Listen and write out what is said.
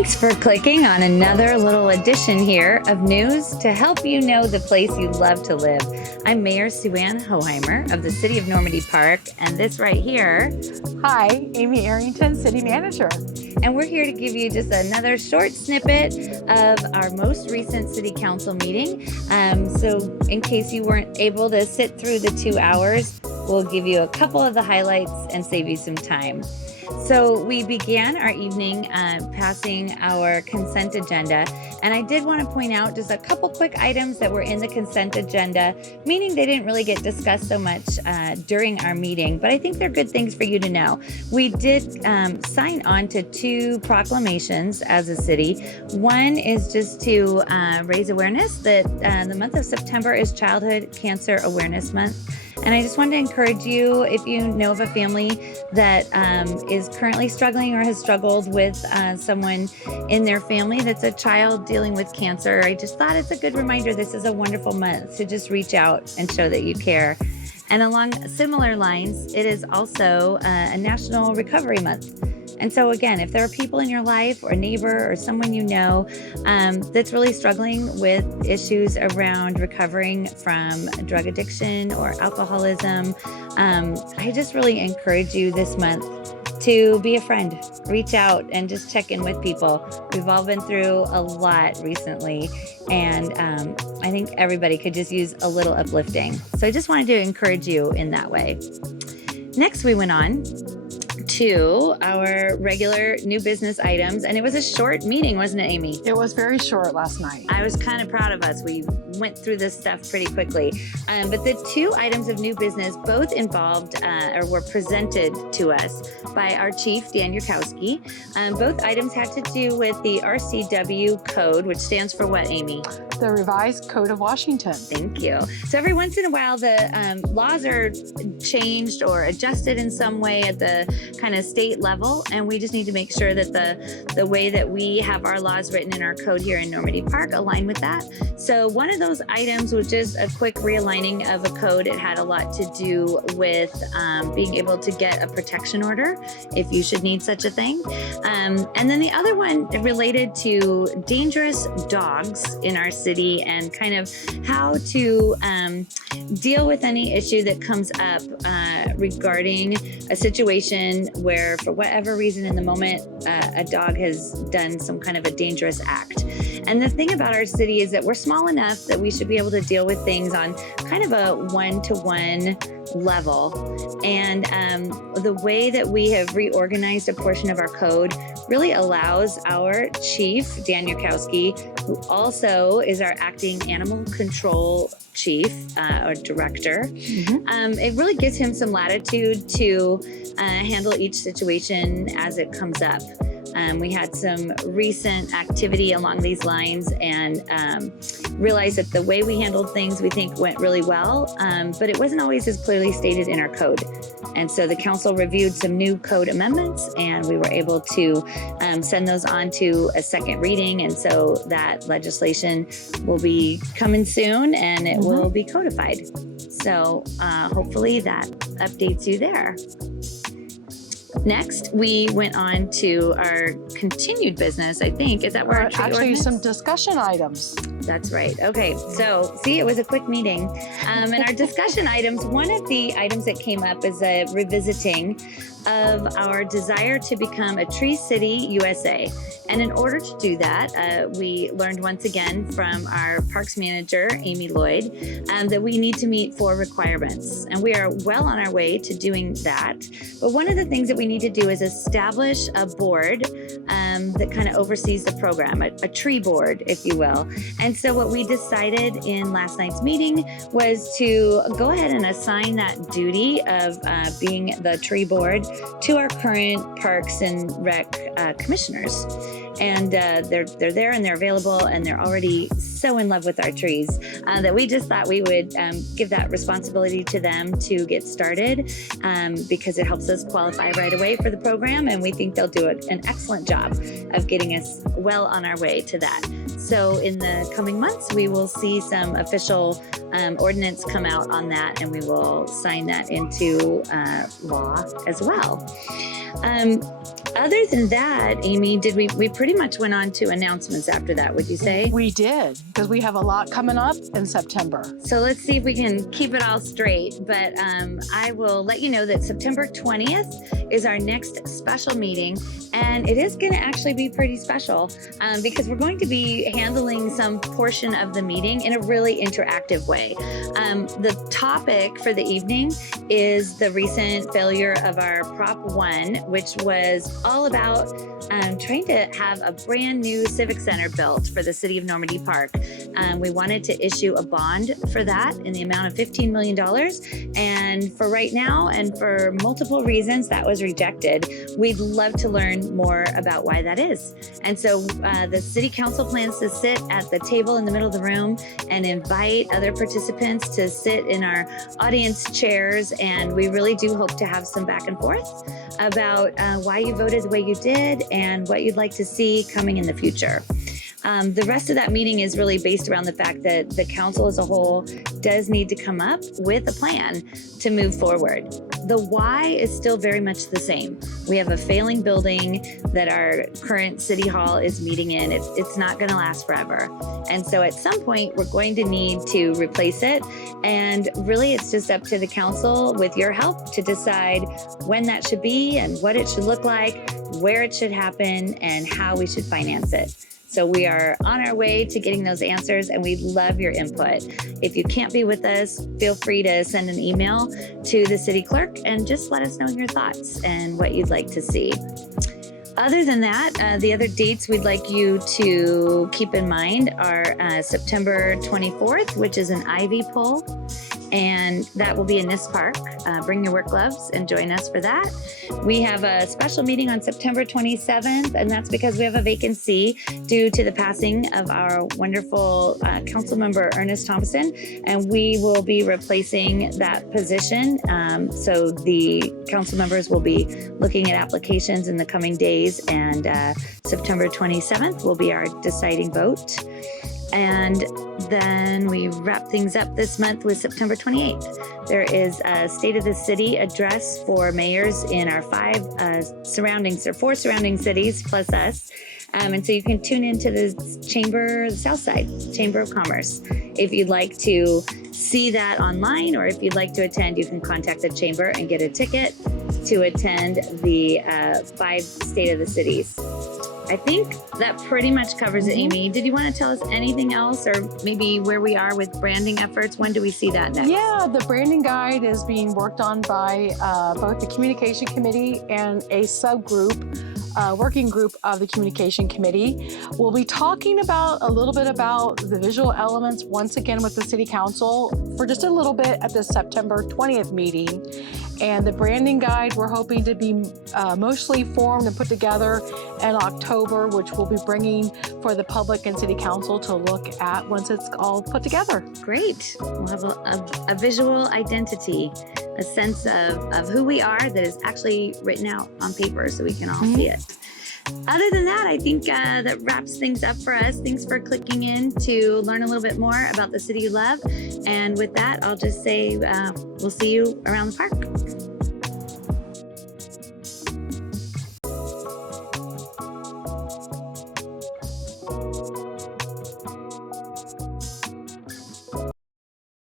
Thanks for clicking on another little edition here of news to help you know the place you love to live. I'm Mayor Sue-Ann Hoheimer of the City of Normandy Park, and this right here. Hi, Amy Arrington, City Manager. And we're here to give you just another short snippet of our most recent City Council meeting. So in case you weren't able to sit through the 2 hours, we'll give you a couple of the highlights and save you some time. So we began our evening passing our consent agenda, and I did want to point out just a couple quick items that were in the consent agenda, meaning they didn't really get discussed so much during our meeting, but I think they're good things for you to know. We did sign on to 2 proclamations as a city. One is just to raise awareness that the month of September is Childhood Cancer Awareness Month. And I just wanted to encourage you, if you know of a family that is currently struggling or has struggled with someone in their family that's a child dealing with cancer, I just thought it's a good reminder this is a wonderful month to just reach out and show that you care. And along similar lines, it is also a National Recovery Month. And so again, if there are people in your life or a neighbor or someone you know that's really struggling with issues around recovering from drug addiction or alcoholism, I just really encourage you this month to be a friend, reach out and just check in with people. We've all been through a lot recently, and I think everybody could just use a little uplifting. So I just wanted to encourage you in that way. Next, we went on to our regular new business items, and it was a short meeting, wasn't it, Amy? It was very short last night. I was kind of proud of us. We went through this stuff pretty quickly, but the 2 items of new business both involved or were presented to us by our chief, Dan Yurkowski. Both items had to do with the RCW code, which stands for what, Amy? The Revised Code of Washington. Thank you. So every once in a while, the laws are changed or adjusted in some way at the kind of state level, and we just need to make sure that the way that we have our laws written in our code here in Normandy Park align with that. So one of those items was just a quick realigning of a code. It had a lot to do with being able to get a protection order if you should need such a thing. And then the other one related to dangerous dogs in our city and kind of how to deal with any issue that comes up regarding a situation where, for whatever reason in the moment, a dog has done some kind of a dangerous act. And the thing about our city is that we're small enough that we should be able to deal with things on kind of a one-to-one level. And the way that we have reorganized a portion of our code really allows our chief, Dan Yurkowski, who also is our acting animal control chief or director. It really gives him some latitude to handle each situation as it comes up. We had some recent activity along these lines and realized that the way we handled things we think went really well, but it wasn't always as clearly stated in our code. And so the council reviewed some new code amendments, and we were able to send those on to a second reading. And so that legislation will be coming soon, and it will be codified. So hopefully that updates you there. Next, we went on to our continued business, I think. Is that where our tree actually ordinance? some discussion items. That's right. Okay, so see, it was a quick meeting. And our discussion items, one of the items that came up is a revisiting of our desire to become a Tree City USA. And in order to do that, we learned once again from our parks manager, Amy Lloyd, that we need to meet 4 requirements. And we are well on our way to doing that. But one of the things that we need to do is establish a board that kind of oversees the program, a tree board, if you will. And so what we decided in last night's meeting was to go ahead and assign that duty of being the tree board to our current Parks and Rec commissioners. And they're there and they're available, and they're already so in love with our trees that we just thought we would give that responsibility to them to get started because it helps us qualify right right away for the program, and we think they'll do an excellent job of getting us well on our way to that. So in the coming months, we will see some official ordinance come out on that, and we will sign that into law as well. Other than that, Amy, we pretty much went on to announcements after that, would you say? We did, because we have a lot coming up in September. So let's see if we can keep it all straight. But I will let you know that September 20th is our next special meeting. And it is going to actually be pretty special because we're going to be handling some portion of the meeting in a really interactive way. The topic for the evening is the recent failure of our Prop 1, which was all about trying to have a brand new civic center built for the city of Normandy Park. We wanted to issue a bond for that in the amount of $15 million. And for right now, and for multiple reasons, that was rejected. We'd love to learn more about why that is. And so the city council plans to sit at the table in the middle of the room and invite other participants to sit in our audience chairs. And we really do hope to have some back and forth about why you voted the way you did and what you'd like to see coming in the future. The rest of that meeting is really based around the fact that the council as a whole does need to come up with a plan to move forward. The why is still very much the same. We have a failing building that our current city hall is meeting in. It's not going to last forever. And so at some point, we're going to need to replace it. And really, it's just up to the council with your help to decide when that should be and what it should look like, where it should happen, and how we should finance it. So we are on our way to getting those answers, and we love your input. If you can't be with us, feel free to send an email to the city clerk and just let us know your thoughts and what you'd like to see. Other than that, the other dates we'd like you to keep in mind are September 24th, which is an Ivy poll, and that will be in NIST Park. Bring your work gloves and join us for that. We have a special meeting on September 27th, and that's because we have a vacancy due to the passing of our wonderful council member, Ernest Thompson, and we will be replacing that position. So the council members will be looking at applications in the coming days, and September 27th will be our deciding vote. And then we wrap things up this month with September 28th. There is a State of the City address for mayors in our four surrounding cities plus us. And so you can tune into the Chamber, the South Side Chamber of Commerce. If you'd like to see that online, or if you'd like to attend, you can contact the Chamber and get a ticket to attend the 5 State of the Cities. I think that pretty much covers it, Amy. Did you want to tell us anything else, or maybe where we are with branding efforts? When do we see that next? Yeah, the branding guide is being worked on by both the communication committee and a subgroup, working group of the communication committee. We'll be talking about a little bit about the visual elements once again with the city council for just a little bit at the September 20th meeting. And the branding guide, we're hoping to be mostly formed and put together in October, which we'll be bringing for the public and city council to look at once it's all put together. Great. We'll have a visual identity, a sense of who we are that is actually written out on paper so we can all see it. Other than that, I think that wraps things up for us. Thanks for clicking in to learn a little bit more about the city you love. And with that, I'll just say we'll see you around the park.